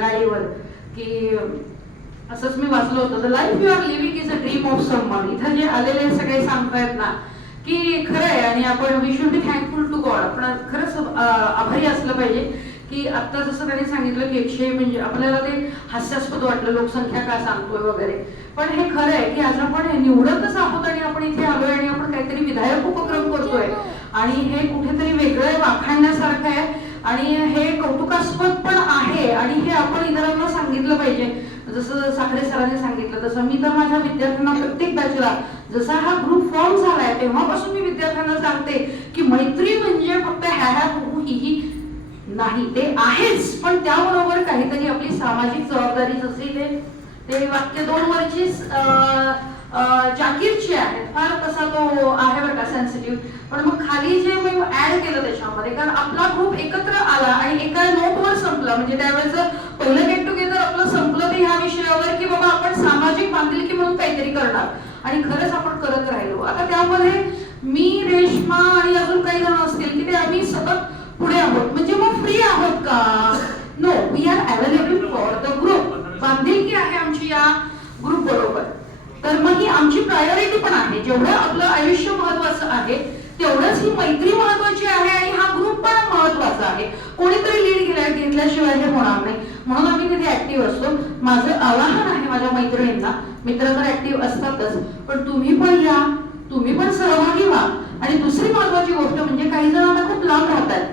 गाडीवर की असंच मी वाचलं होतं. The life you are living is a dream of someone इथं जे आलेले सगळे सांगतायत ना की खरं आहे आणि आपण we should be thankful to God आपण खरंच आभारी असलं पाहिजे की आता जसं त्यांनी सांगितलं की एकशे म्हणजे आपल्याला ते हास्यास्पद वाटलं लोकसंख्या का सांगतोय वगैरे. पण हे खरं आहे की आज आपण निवडतच आहोत आणि आपण इथे आलोय आणि आपण काहीतरी विधायक उपक्रम करतोय. आणि हे कुठेतरी वेगळं वाखाणण्यासारखं आणि हे कौतुकास्पद पण आहे आणि हे आपण इतरांना सांगितलं पाहिजे. जसं साखरे सरांनी सांगितलं तसं मी तर माझ्या विद्यार्थ्यांना प्रत्येक बॅचला जसा हा ग्रुप फॉर्म झालाय तेव्हापासून मी विद्यार्थ्यांना सांगते की मैत्री म्हणजे फक्त ह्या ह्या ही ही नाही. ते आहेच पण त्याबरोबर काहीतरी आपली सामाजिक जबाबदारी जशी ते ते वाक्य दोन वरची जाकीरची आहे फार तसा तो आहे बरं का सेन्सिटिव्ह पण मग खाली जे मी ऍड केलं त्याच्यामध्ये कारण आपला ग्रुप एकत्र संपला म्हणजे त्यावेळेस पहिलं गेट टुगेदर आपलं संपलं ते ह्या विषयावर की बाबा आपण सामाजिक बांधिलकी म्हणून काहीतरी करणार. आणि खरंच आपण करत राहिलो. आता त्यामध्ये मी रेश्मा आणि अजून काही जण असतील की ते आम्ही सतत पुढे आहोत. म्हणजे मग फ्री आहोत का? No we are available for the group बांधिलकी आहे आमची या ग्रुप बरोबर. तर मग ही आमची प्रायोरिटी पण आहे. जेवढं आपलं आयुष्य महत्वाचं आहे तेवढंच ही मैत्री महत्वाची आहे आणि हा ग्रुप पण महत्त्वाचा आहे. कोणीतरी घेतल्याशिवाय हे होणार नाही. म्हणून आम्ही तिथे ऍक्टिव्ह असतो. माझं आवाहन आहे माझ्या मैत्रिणींना मित्र तर ऍक्टिव्ह असतातच. पण तुम्ही पण या तुम्ही पण सहभागी व्हा. आणि दुसरी महत्वाची गोष्ट म्हणजे काही जण आता खूप लांब राहतात.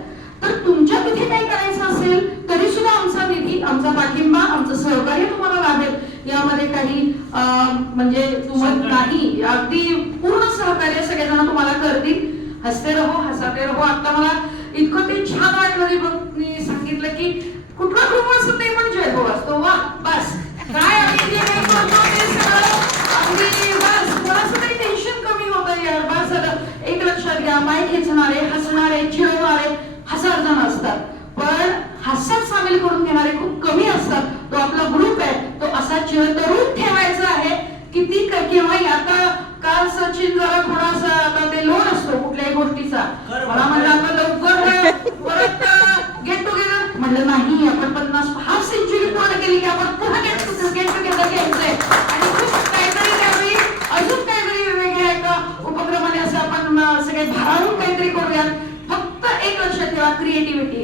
तर तुमच्या तिथे काही करायचं असेल तरी सुद्धा आमचा निधी आमचा पाठिंबा आमचं सहकार्य तुम्हाला लाभेल यामध्ये काही म्हणजे तुम्हाला नाही अगदी पूर्ण सहकार्य सगळेजण तुम्हाला करतील. हसते रहो हसाते रहो. आता मला इतकं ते छान वाटलं की बघ. मी सांगितलं की कुठला ग्रुप असतो ते पण जय हो असतो वा बस. काय आम्ही जे काही करतो ते सगळं. अगदी बस थोडंसं तरी टेन्शन कमी होतं यार. बस झालं. एक लक्षात घ्या माय खेचणारे हसणारे चिडवणारे हजार जण असतात. पण हास्यात सामील करून घेणारे खूप कमी असतात. तो आपला ग्रुप आहे. तो असा चिरतरून ठेवायचा आहे किती क- केव्हाही आता काल सचिन जरा थोडासा आता ते लोन असतो कुठल्याही गोष्टीचा मला म्हणलं आता लवकर परत गेट टुगेदर म्हणलं नाही आपण पन्नास हाफ सेंचुरी पूर्ण केली की आपण पुन्हा गेट गेट टुगेदर घ्यायचंय आणि खूप काहीतरी त्यावेळी अजून काहीतरी वेगळ्या एका उपक्रमाने असं आपण सगळे भारावून काहीतरी करूयात. फक्त एक लक्षात ठेवा क्रिएटिव्हिटी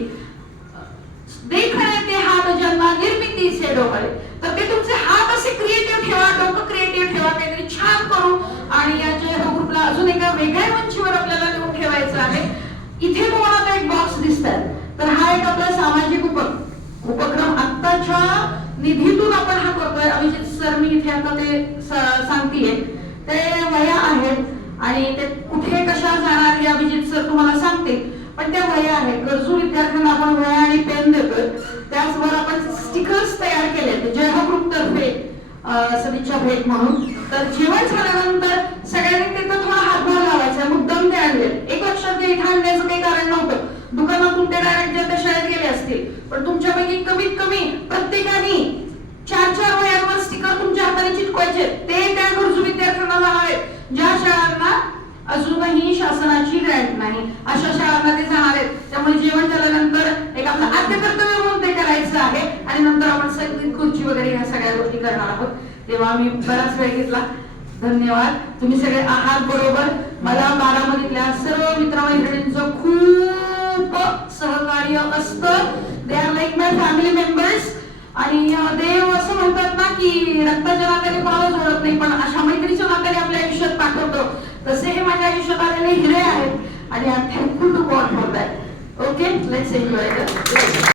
देखणे ते हात ज्यांना निर्मिती से डोळे तर ते तुमचे हात असे क्रिएटिव्ह ठेवा डोकं क्रिएटिव्ह ठेवा काहीतरी छान करू. आणि याच्या ग्रुपला अजून एका वेगळ्या मंचीवर आपल्याला नेऊन ठेवायचं आहे इथे तुम्हाला एक बॉक्स दिसतात तर हा एक आपला सामाजिक उप उपक्रम आत्ताच्या निधीतून आपण हा करतोय. अभिजित सर मी इथे आता ते सांगतीये. ते वया आहेत आणि ते कुठे कशा जाणार हे अभिजित सर तुम्हाला सांगते पण त्या वया आहेत. गरजू विद्यार्थ्यांना आपण वया आणि पेन देतोय. त्याचबरोबर आपण स्टिकर्स तयार केले जय हो ग्रुप तर्फे सदिच्छा भेट म्हणून. तर जेवण झाल्यानंतर सगळ्यांनी तिथं थोडा हातभार लावायचा. मुद्दाम ते आणले एक लक्षात घ्या इथं आणण्याचं काही कारण नव्हतं दुकानातून ते डायरेक्ट ज्या त्या शाळेत गेले असतील पण तुमच्यापैकी कमीत कमी प्रत्येकाने चार चार वयांवर स्टिकर तुमच्या हाताने चिटकवायचे. ते त्या गरजू विद्यार्थ्यांना जाणार. ज्या शाळांना अजूनही शासनाची ग्रँट नाही अशा शाळांना ते जाणार. आहेत त्यामुळे जेवण झाल्यानंतर एक आपलं आद्य कर्तव्य म्हणून ते करायचं आहे. आणि नंतर आपण सगळी खुर्ची वगैरे ह्या सगळ्या गोष्टी करणार आहोत. तेव्हा मी बराच वेळ घेतला. धन्यवाद. तुम्ही सगळे आहात बरोबर. मला बारामतीतल्या सर्व मित्रमैत्रिणींचं खूप सहकार्य असतं. दे फॅमिली मेंबर्स आणि देव असं म्हणतात ना की रक्ताच्या नात्याने कोणालाच जोडत नाही पण अशा मैत्रीच्या नात्याने आपल्या आयुष्यात पाठवतो. तसे हे माझ्या आयुष्यात आलेले हिरे आहेत. आणि I thankful to God for that okay let's enjoy